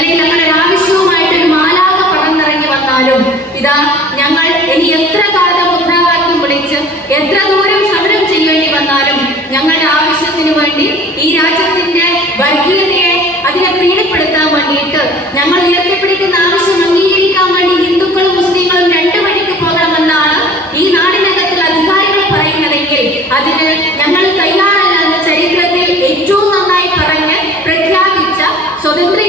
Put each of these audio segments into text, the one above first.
അല്ലെങ്കിൽ ഞങ്ങളുടെ ആവശ്യവുമായിട്ട് ഒരു മാലാക പടർന്നിറങ്ങി വന്നാലും ഇതാ ഞങ്ങൾ ഇനി എത്ര കാലം മുദ്രാവാക്യം വിളിച്ച് എത്ര ദൂരം സമരം ചെയ്യേണ്ടി വന്നാലും ഞങ്ങളുടെ ആവശ്യത്തിന് വേണ്ടി ഈ രാജ്യത്തിന്റെ വർഗീയതയെ അതിനെ പീഡിപ്പെടുത്താൻ വേണ്ടിയിട്ട് ഞങ്ങൾ ഉയർത്തിപ്പിടിക്കുന്ന ആവശ്യം അംഗീകരിക്കാൻ വേണ്ടി ഹിന്ദുക്കളും മുസ്ലിങ്ങളും രണ്ടു വഴിക്ക് പോകണമെന്നാണ് ഈ നാടിനകത്തുള്ള അധികാരികൾ പറയുന്നതെങ്കിൽ അതിന് ഞങ്ങൾ തയ്യാറല്ല എന്ന് ചരിത്രത്തിൽ ഏറ്റവും നന്നായി പറഞ്ഞ് പ്രഖ്യാപിച്ച സ്വതന്ത്ര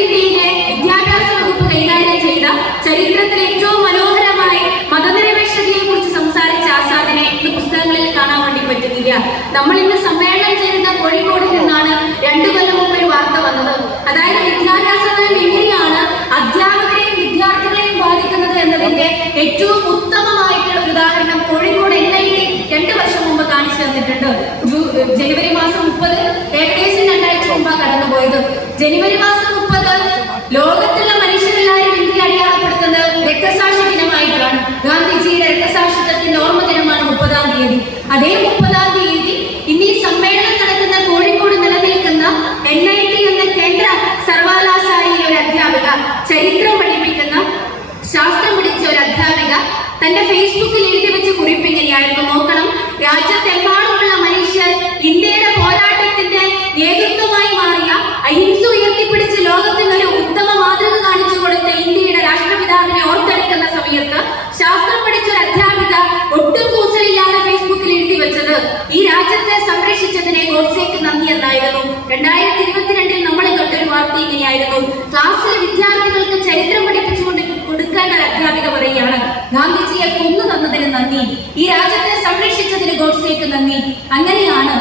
നമ്മൾ ഇന്ന് സമ്മേളനം ചേരുന്ന കോഴിക്കോട് നിന്നാണ് രണ്ടു കൊല്ലം മുമ്പ് ഒരു വാർത്ത വന്നത്. അതായത് വിദ്യാഭ്യാസ നയം എങ്ങനെയാണ് അധ്യാപകരെയും വിദ്യാർത്ഥികളെയും ബാധിക്കുന്നത് എന്നതിന്റെ ഏറ്റവും ഉത്തമമായിട്ടുള്ള ഒരു ഉദാഹരണം കോഴിക്കോട് എൻ ഐ ടി രണ്ട് വർഷം മുമ്പ് കാണിച്ചു തന്നിട്ടുണ്ട്. ജനുവരി മാസം മുപ്പത് ഏകദേശം രണ്ടാഴ്ച മുമ്പാണ് കടന്നുപോയത്. ജനുവരി മാസം മുപ്പത് ലോകത്തുള്ള മനുഷ്യരെല്ലാവരും ഇന്ത്യ അടയാളപ്പെടുത്തുന്നത് രക്തസാക്ഷി ദിനമായിട്ടാണ് ഗാന്ധിജിയുടെ രക്തസാക്ഷിത്വത്തിന്റെ ഓർമ്മ ദിനമാണ് മുപ്പതാം തീയതി അതേ മുപ്പതാം തീയതി ഇന്ന് ഈ സമ്മേളനം നടക്കുന്ന കോഴിക്കോട് നിലനിൽക്കുന്ന എൻ ഐ ടി എന്ന കേന്ദ്ര സർവകലാശാലയിലെ ഒരു അധ്യാപിക ചരിത്രം പഠിപ്പിക്കുന്ന ശാസ്ത്രം പഠിച്ച ഒരു അധ്യാപിക തന്റെ ഫേസ്ബുക്കിൽ എഴുതി വെച്ച കുറിപ്പ് ഇങ്ങനെയായിരുന്നു. നോക്കണം. രാജ്യത്തെമ്പാടുമുള്ള മനുഷ്യർ ഇന്ത്യയുടെ പോരാട്ടത്തിന്റെ നേതൃത്വമായി മാറിയ അഹിംസ ഉയർത്തിപ്പിടിച്ച് ലോകത്തിന് ഒരു ഉത്തമ മാതൃക കാണിച്ചു കൊടുത്ത ഇന്ത്യയുടെ രാഷ്ട്രപിതാവിനെ ഓർത്തെടുക്കുന്ന സമയത്ത് ശാസ്ത്രം പഠിച്ച ഒരു അധ്യാപിക ഒട്ടും കൂസലില്ലാതെ ഫേസ്ബുക്കിൽ എഴുതി വെച്ചത് ഈ രാജ്യത്തെ സംരക്ഷിച്ചതിനെ ഗോഡ്സേക്ക് നന്ദി എന്നായിരുന്നു രണ്ടായിരത്തി ഇരുപത്തിരണ്ടിൽ നമ്മൾ കണ്ടൊരു വാർത്ത ഇങ്ങനെയായിരുന്നു ക്ലാസ്സിലെ വിദ്യാർത്ഥികൾക്ക് ചരിത്രം പഠിപ്പിച്ചുകൊണ്ട് കൊടുക്കേണ്ട ഒരു അധ്യാപിക പറയുകയാണ് ഗാന്ധിജിയെ കൊന്നു തന്നതിന് നന്ദി. ഈ രാജ്യത്തെ സംരക്ഷിച്ചതിന് ഗോഡ്സേക്ക് നന്ദി. അങ്ങനെയാണ്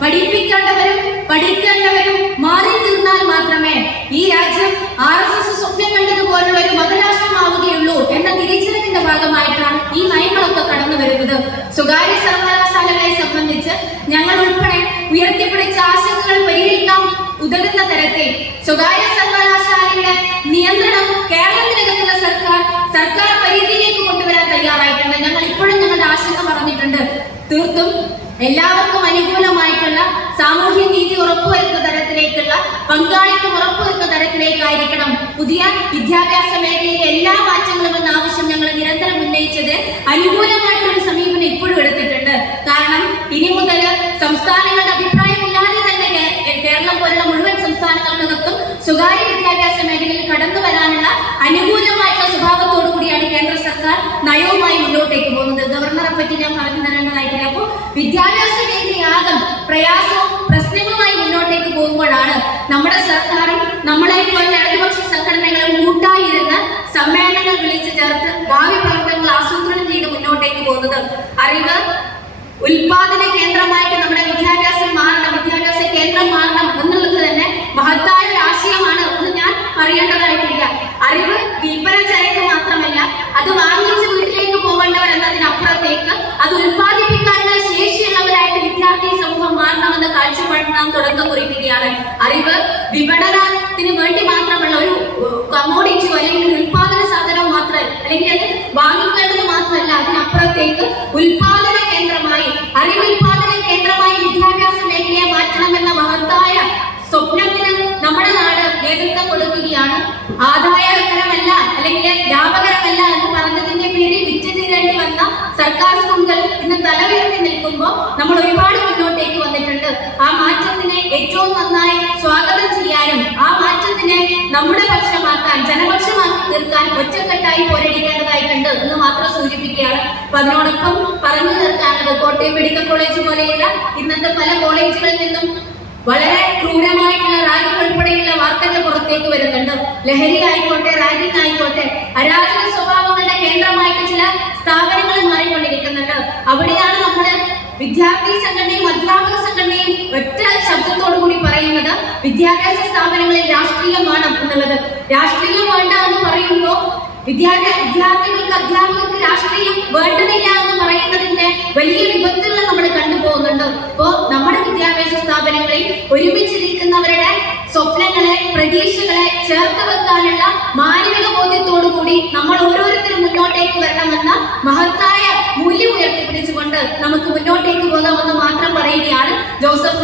പഠിപ്പിക്കേണ്ടവരും പഠിക്കേണ്ടവരും മാറി തീർന്നാൽ മാത്രമേ ഈ രാജ്യം ആർ എസ് എസ് സ്വപ്നം കണ്ടതുപോലുള്ള ഒരു മതരാഷ്ട്രമാവുകയുള്ളൂ എന്ന തിരിച്ചറിവിന്റെ ഭാഗമായിട്ടാണ് ഈ നയങ്ങളൊക്കെ കടന്നു വരുന്നത്. സ്വകാര്യ സർവകലാശാലകളെ സംബന്ധിച്ച് ഞങ്ങൾ ഉൾപ്പെടെ ഉയർത്തിപ്പിടിച്ച ആശങ്കകൾ പരിഹരിക്കാൻ ഉതകുന്ന തരത്തിൽ സ്വകാര്യ സർവകലാശാലയുടെ നിയന്ത്രണം കേരളത്തിനകത്തുള്ള സർക്കാർ സർക്കാർ പരിധിയിലേക്ക് കൊണ്ടുവരാൻ തയ്യാറായിട്ടുണ്ട് ഞങ്ങൾ ഇപ്പോഴും ഞങ്ങളുടെ പറഞ്ഞിട്ടുണ്ട് തീർത്തും എല്ലാവർക്കും അനുകൂലമായിട്ടുള്ള സാമൂഹ്യ നീതി ഉറപ്പുവരുത്തുന്ന തരത്തിലേക്കുള്ള പങ്കാളിത്തം ഉറപ്പുവരുത്തുന്ന തരത്തിലേക്കായിരിക്കണം പുതിയ വിദ്യാഭ്യാസ മേഖലയിലെ എല്ലാ മാറ്റങ്ങളും എന്ന ആവശ്യം ഞങ്ങൾ നിരന്തരം ഉന്നയിച്ചത് അനുകൂലമായിട്ടൊരു സമീപനം ഇപ്പോഴും എടുത്തിട്ടുണ്ട്. കാരണം ഇനി മുതൽ സംസ്ഥാനങ്ങളുടെ അഭിപ്രായമില്ലാതെ തന്നെ കേരളം പോലുള്ള മുഴുവൻ സംസ്ഥാനങ്ങൾക്കകത്തും സ്വകാര്യ വിദ്യാഭ്യാസ മേഖലയിൽ കടന്നു വരാനുള്ള അനുകൂലമായിട്ടുള്ള സ്വഭാവത്തോടു കൂടിയാണ് കേന്ദ്ര സർക്കാർ നയവുമായി മുന്നോട്ടേക്ക് പറ്റി ഞാൻ പറഞ്ഞു തരേണ്ടതായിട്ടില്ല അപ്പോൾ വിദ്യാഭ്യാസ മേഖലയാകും പ്രയാസവും പ്രശ്നങ്ങളുമായി മുന്നോട്ടേക്ക് പോകുമ്പോഴാണ് നമ്മുടെ സർക്കാരും നമ്മളെ പോലെ ഇടതുപക്ഷ സംഘടനകളും കൂട്ടായിരുന്ന് സമ്മേളനങ്ങൾ വിളിച്ചു ചേർത്ത് ഭാവി പ്രവർത്തനങ്ങൾ ആസൂത്രണം ചെയ്ത് മുന്നോട്ടേക്ക് പോകുന്നത്. അറിവ് ഉൽപാദന കേന്ദ്രമായിട്ട് നമ്മുടെ വിദ്യാഭ്യാസം അറിവ് നമ്മുടെ പക്ഷമാക്കാൻ ജനപക്ഷമാക്കി തീർക്കാൻ ഒറ്റക്കെട്ടായി പോരടിക്കേണ്ടതായിട്ടുണ്ട് എന്ന് മാത്രം സൂചിപ്പിക്കുകയാണ്. അപ്പൊ അതിനോടൊപ്പം പറഞ്ഞു തീർക്കാനുള്ളത് കോട്ടയം മെഡിക്കൽ കോളേജ് പോലെയുള്ള ഇന്നത്തെ പല കോളേജുകളിൽ നിന്നും വളരെ ക്രൂരമായിട്ടുള്ള റാഗിംഗ് ഉൾപ്പെടെയുള്ള വാർത്തകൾ പുറത്തേക്ക് വരുന്നുണ്ട്. ലഹരി ആയിക്കോട്ടെ റാഗിംഗ് ആയിക്കോട്ടെ അരാജക സ്വഭാവങ്ങളുടെ കേന്ദ്രമായിട്ട് ചില സ്ഥാപനങ്ങൾ മാറിക്കൊണ്ടിരിക്കുന്നുണ്ട്. അവിടെയാണ് നമ്മുടെ വിദ്യാർത്ഥി സംഘടനയും അധ്യാപക സംഘടനയും ഒറ്റ വിദ്യാഭ്യാസ സ്ഥാപനങ്ങളിൽ രാഷ്ട്രീയം വേണം എന്നുള്ളത്. രാഷ്ട്രീയം വേണ്ട എന്ന് പറയുമ്പോൾ വിദ്യാഭ്യാസ വിദ്യാർത്ഥികൾക്ക് അധ്യാപകർക്ക് രാഷ്ട്രീയം വേണ്ടതില്ല എന്ന് പറയുന്നതിന്റെ വലിയ വിപത്തുകൾ നമ്മൾ കണ്ടുപോകുന്നുണ്ട് അപ്പോ നമ്മുടെ വിദ്യാഭ്യാസ സ്ഥാപനങ്ങളിൽ ഒരുമിച്ചിരിക്കുന്നവരുടെ സ്വപ്നങ്ങളെ പ്രതീക്ഷകളെ ചേർത്ത് വെക്കാനുള്ള മാനവിക ബോധ്യത്തോടു കൂടി നമ്മൾ ഓരോരുത്തരും മുന്നോട്ടേക്ക് വരണമെന്ന മഹത്തായ മൂല്യം ഉയർത്തിപ്പിടിച്ചുകൊണ്ട് നമുക്ക് മുന്നോട്ടേക്ക് പോകാമെന്ന്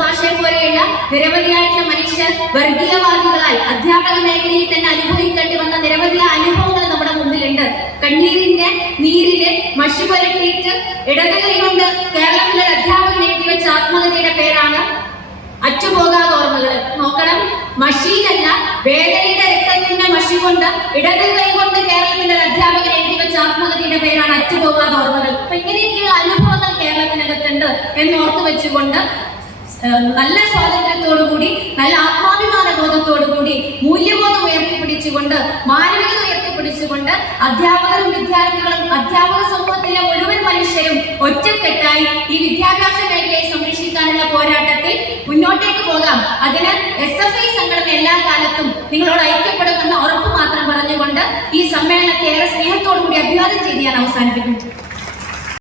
ഭാഷയെ പോലെയുള്ള നിരവധിയായിട്ടുള്ള മനുഷ്യർ വർഗീയവാദികളായി അധ്യാപക മേഖലയിൽ തന്നെ അനുഭവിക്കേണ്ടി വന്ന നിരവധി അനുഭവങ്ങൾ നമ്മുടെ മുമ്പിലുണ്ട്. കണ്ണീരിന്റെ നീരിൽ മഷി പുരട്ടിയിട്ട് ഇടതുകൈ കൊണ്ട് കേരളത്തിലെ അധ്യാപകൻ എഴുതി വെച്ച ആത്മകഥയുടെ പേരാണ് അച്ചുപോകാതെ ഓർമ്മകൾ നോക്കണം മഷീനല്ല വേദനയുടെ രക്തത്തിന്റെ മഷി കൊണ്ട് ഇടത് കൈ കൊണ്ട് കേരളത്തിന്റെ അധ്യാപകൻ എഴുതി വെച്ച ആത്മകഥയുടെ പേരാണ് അച്ചുപോകാതെ ഓർമ്മകൾ. അപ്പൊ ഇങ്ങനെയൊക്കെയുള്ള അനുഭവങ്ങൾ കേരളത്തിനകത്തുണ്ട് എന്ന് ഓർത്തു വെച്ചുകൊണ്ട് നല്ല സ്വാതന്ത്ര്യത്തോടു കൂടി നല്ല ആത്മാഭിമാന ബോധത്തോടു കൂടി മൂല്യബോധം ഉയർത്തിപ്പിടിച്ചുകൊണ്ട് മാനവികത ഉയർത്തിപ്പിടിച്ചുകൊണ്ട് അധ്യാപകരും വിദ്യാർത്ഥികളും അധ്യാപക സമൂഹത്തിലെ മുഴുവൻ മനുഷ്യരും ഒറ്റക്കെട്ടായി ഈ വിദ്യാഭ്യാസ മേഖലയെ സംരക്ഷിക്കാനുള്ള പോരാട്ടത്തിൽ മുന്നോട്ടേക്ക് പോകാം. അതിന് എസ് എഫ് ഐ സംഘടന എല്ലാ കാലത്തും നിങ്ങളോട് ഐക്യപ്പെടുമെന്ന ഉറപ്പ് മാത്രം പറഞ്ഞുകൊണ്ട് ഈ സമ്മേളനത്തെ ഏറെ സ്നേഹത്തോടു കൂടി അഭിവാദം ചെയ്ത് ഞാൻ അവസാനിപ്പിക്കുന്നു.